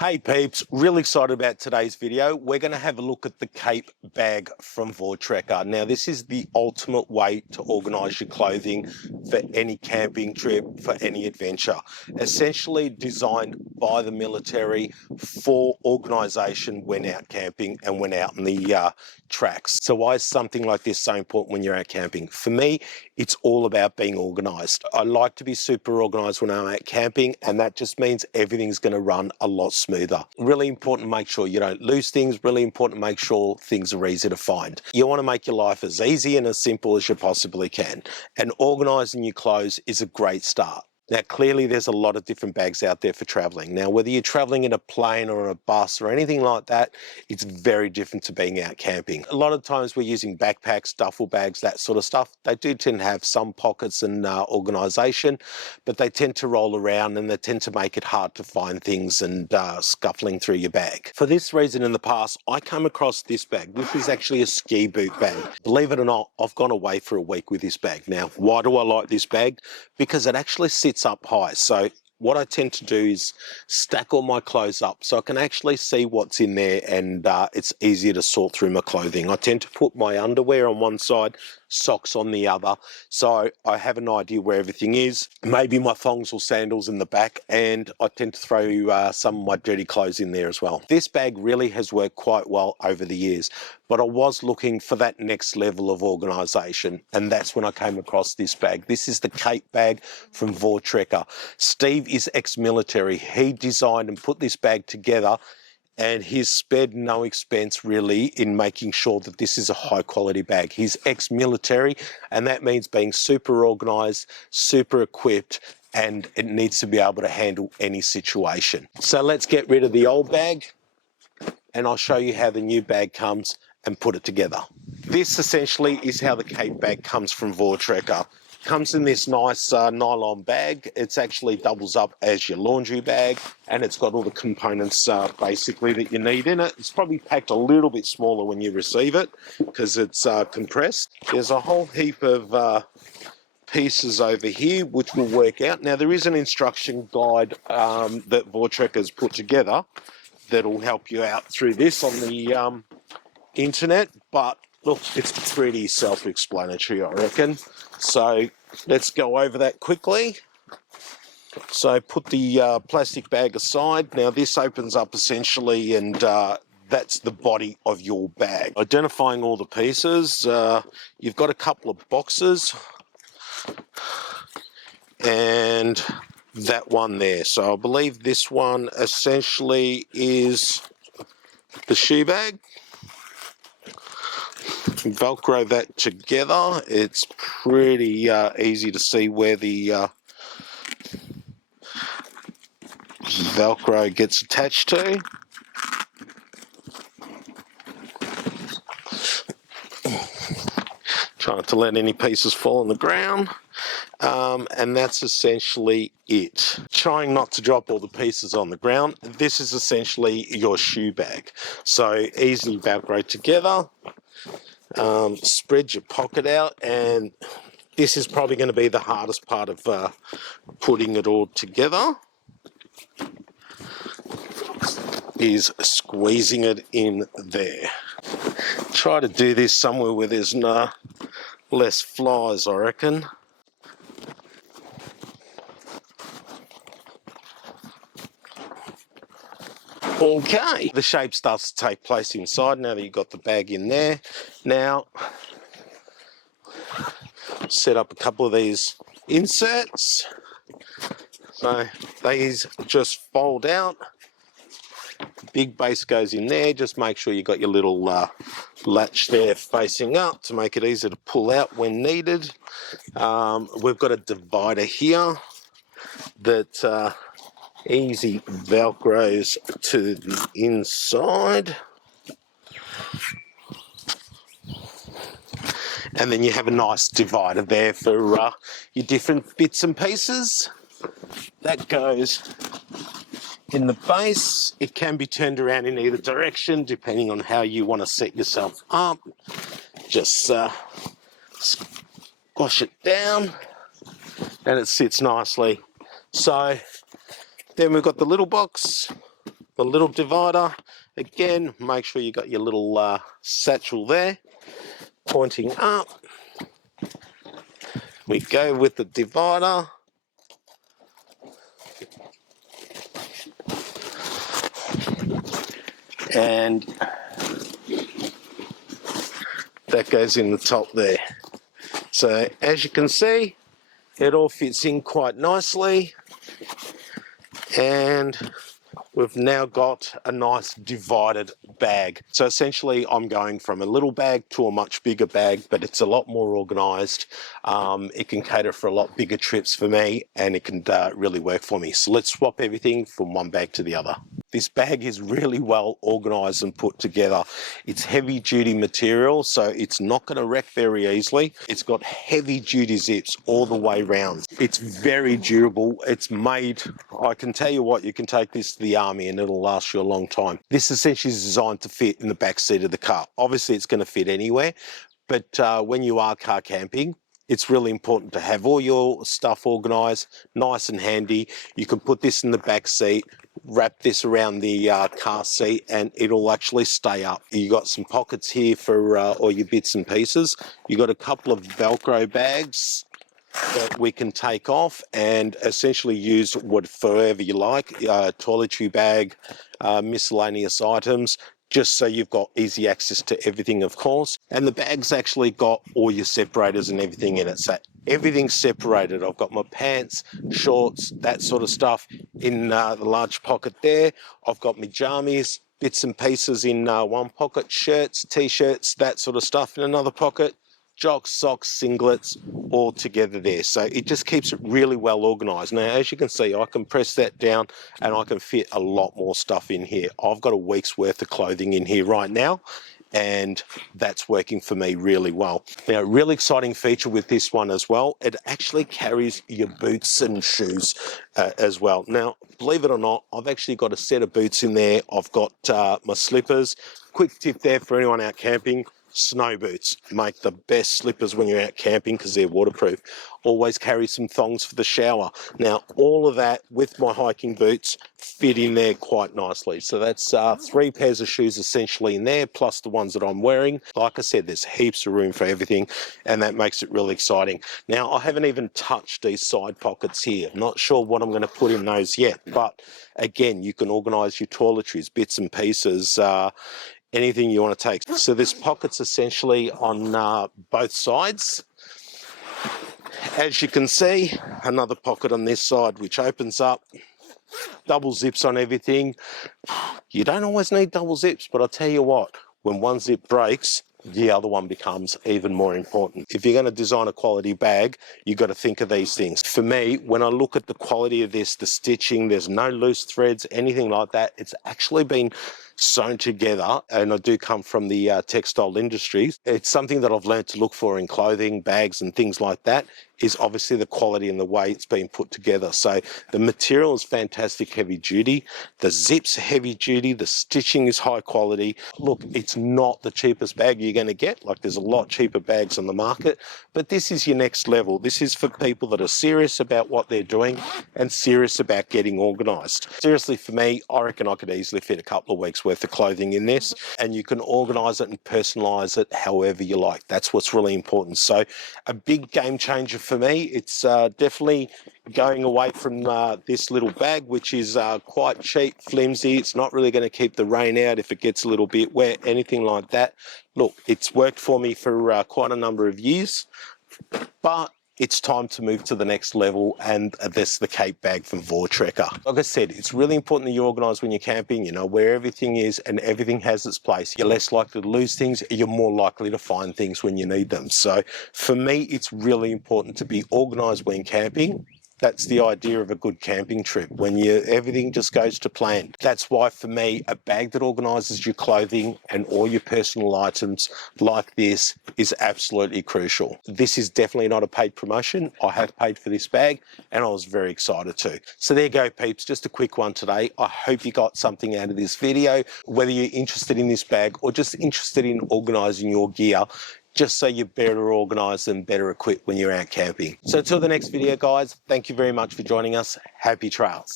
Hey peeps, really excited about today's video. We're going to have a look at the Cape Bag from Vor Trekker. Now this is the ultimate way to organise your clothing for any camping trip, for any adventure. Essentially designed by the military for organisation when out camping and when out in the tracks. So why is something like this so important when you're out camping? For me, it's all about being organised. I like to be super organised when I'm out camping, and that just means everything's going to run a lot smoother. Really important to make sure you don't lose things, really important to make sure things are easy to find. You want to make your life as easy and as simple as you possibly can, and organising your clothes is a great start. Now, clearly there's a lot of different bags out there for traveling. Now, whether you're traveling in a plane or a bus or anything like that, it's very different to being out camping. A lot of times we're using backpacks, duffel bags, that sort of stuff. They do tend to have some pockets and organisation, but they tend to roll around and they tend to make it hard to find things and scuffling through your bag. For this reason, in the past, I came across this bag. This is actually a ski boot bag. Believe it or not, I've gone away for a week with this bag. Now, why do I like this bag? Because it actually sits up high. So what I tend to do is stack all my clothes up so I can actually see what's in there, and it's easier to sort through my clothing. I tend to put my underwear on one side, socks on the other, so I have an idea where everything is. Maybe my thongs or sandals in the back, and I tend to throw some of my dirty clothes in there as well. This bag really has worked quite well over the years, but I was looking for that next level of organisation, and that's when I came across this bag. This is the Cape Bag from Vor Trekker. Steve is ex-military. He designed and put this bag together, and he's spared no expense really in making sure that this is a high quality bag. He's ex-military, and that means being super organised, super equipped, and it needs to be able to handle any situation. So let's get rid of the old bag, and I'll show you how the new bag comes and put it together. This essentially is how the Cape Bag comes from Vor Trekker. Comes in this nice nylon bag. It's actually doubles up as your laundry bag, and it's got all the components basically that you need in it. It's probably packed a little bit smaller when you receive it because it's compressed. There's a whole heap of pieces over here which will work out. Now there is an instruction guide that Vor Trekker has put together that'll help you out through this on the internet, but look, it's pretty self-explanatory, I reckon. So let's go over that quickly. So put the plastic bag aside. Now this opens up essentially, and that's the body of your bag. Identifying all the pieces, you've got a couple of boxes and that one there. So I believe this one essentially is the shoe bag. Velcro that together. It's pretty easy to see where the Velcro gets attached to. Try not to let any pieces fall on the ground. And that's essentially it. Trying not to drop all the pieces on the ground. This is essentially your shoe bag. So easily Velcro together. Spread your pocket out, and this is probably going to be the hardest part of putting it all together, is squeezing it in there. Try to do this somewhere where there's less flies, I reckon. Okay, the shape starts to take place inside now that you've got the bag in there. Now, set up a couple of these inserts. So these just fold out. Big base goes in there. Just make sure you got your little latch there facing up to make it easy to pull out when needed. We've got a divider here that easy velcros to the inside, and then you have a nice divider there for your different bits and pieces. That goes in the base. It can be turned around in either direction depending on how you want to set yourself up. Just squash it down and it sits nicely. So then we've got the little box the little divider. Again, make sure you got your little satchel there, pointing up. We go with the divider. And that goes in the top there. So as you can see, it all fits in quite nicely. And we've now got a nice divided bag. So essentially I'm going from a little bag to a much bigger bag, but it's a lot more organized. It can cater for a lot bigger trips for me, and it can really work for me. So let's swap everything from one bag to the other. This bag is really well organized and put together. It's heavy duty material, so it's not going to wreck very easily. It's got heavy duty zips all the way around. It's very durable. It's made, I can tell you what, you can take this to the army and it'll last you a long time. This essentially is designed to fit in the back seat of the car. Obviously it's going to fit anywhere, but when you are car camping, it's really important to have all your stuff organized, nice and handy. You can put this in the back seat, wrap this around the car seat, and it'll actually stay up. You got some pockets here for all your bits and pieces. You got a couple of Velcro bags that we can take off and essentially use whatever you like. Toiletry bag, miscellaneous items, just so you've got easy access to everything, of course. And the bag's actually got all your separators and everything in it. So everything's separated. I've got my pants, shorts, that sort of stuff in the large pocket there. I've got my jammies, bits and pieces in one pocket, shirts, t-shirts, that sort of stuff in another pocket. Jocks, socks, singlets, all together there. So it just keeps it really well organized. Now, as you can see, I can press that down and I can fit a lot more stuff in here. I've got a week's worth of clothing in here right now, and that's working for me really well. Now, a really exciting feature with this one as well, it actually carries your boots and shoes as well. Now, believe it or not, I've actually got a set of boots in there. I've got my slippers. Quick tip there for anyone out camping: snow boots make the best slippers when you're out camping because they're waterproof. Always carry some thongs for the shower. Now, all of that with my hiking boots fit in there quite nicely. So that's 3 pairs of shoes essentially in there, plus the ones that I'm wearing. Like I said, there's heaps of room for everything, and that makes it really exciting. Now, I haven't even touched these side pockets here. I'm not sure what I'm going to put in those yet, but again, you can organize your toiletries, bits and pieces, anything you want to take. So there's pockets essentially on both sides. As you can see, another pocket on this side which opens up, double zips on everything. You don't always need double zips, but I'll tell you what, when one zip breaks, the other one becomes even more important. If you're going to design a quality bag, you've got to think of these things. For me, when I look at the quality of this, the stitching, there's no loose threads, anything like that. It's actually been sewn together, and I do come from the textile industries. It's something that I've learned to look for in clothing, bags and things like that, is obviously the quality and the way it's been put together. So the material is fantastic, heavy duty. The zips are heavy duty. The stitching is high quality. Look, it's not the cheapest bag you're going to get. Like, there's a lot cheaper bags on the market, but this is your next level. This is for people that are serious about what they're doing and serious about getting organized. Seriously, for me, I reckon I could easily fit a couple of weeks worth of clothing in this, and you can organize it and personalize it however you like. That's what's really important. So a big game changer for me. It's definitely going away from this little bag, which is quite cheap, flimsy. It's not really going to keep the rain out if it gets a little bit wet, anything like that. Look, it's worked for me for quite a number of years, but it's time to move to the next level, and that's the Cape Bag from Vor Trekker. Like I said, it's really important that you organise when you're camping, you know, where everything is and everything has its place. You're less likely to lose things, you're more likely to find things when you need them. So for me, it's really important to be organised when camping. That's the idea of a good camping trip, when everything just goes to plan. That's why, for me, a bag that organises your clothing and all your personal items like this is absolutely crucial. This is definitely not a paid promotion. I have paid for this bag, and I was very excited too. So there you go, peeps, just a quick one today. I hope you got something out of this video, whether you're interested in this bag or just interested in organising your gear, just so you're better organised and better equipped when you're out camping. So until the next video, guys, thank you very much for joining us. Happy trails.